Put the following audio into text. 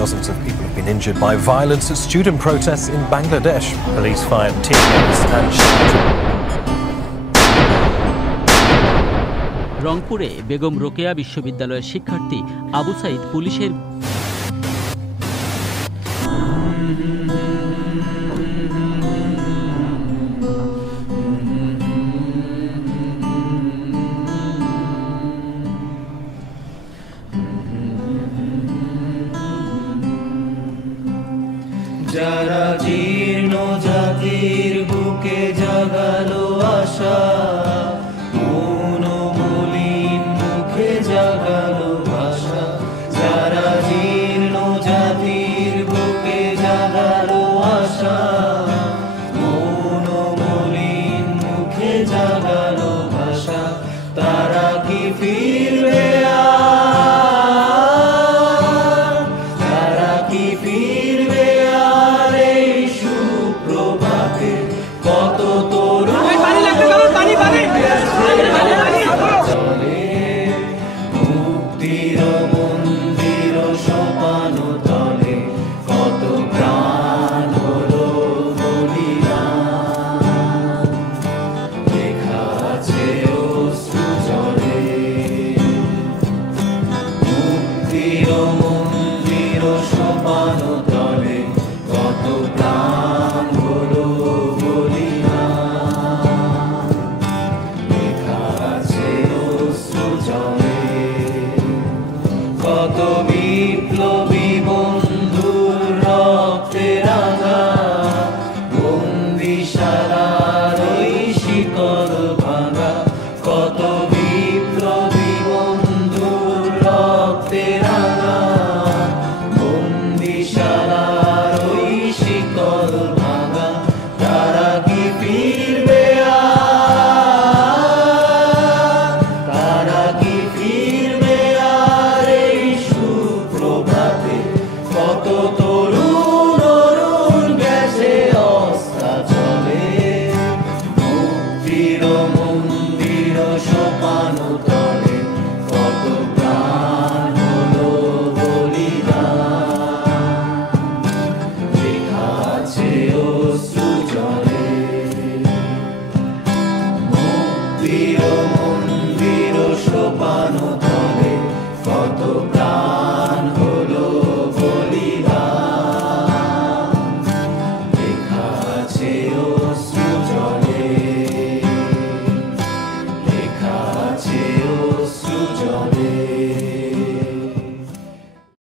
Dozens of people have been injured by violence at student protests in Bangladesh. Police fired tear gas and রংপুরে বেগম রোকেয়া বিশ্ববিদ্যালয়ের শিক্ষার্থী আবু সাইদ পুলিশের যারা জীর্ণ জাতির বুকে জাগালো আশা, মৌনমলিন মুখে জাগালো ভাষা। যারা জীর্ণ জাতির বুকে জাগালো আশা, মৌনমলিন মুখে জাগালো ভাষা। তারা কি ফিরবে আর? তারা কি ফিরবে আর এই সুপ্রভাতে? কত তরুণ চলে মুক্তির মন্দির সোপানো।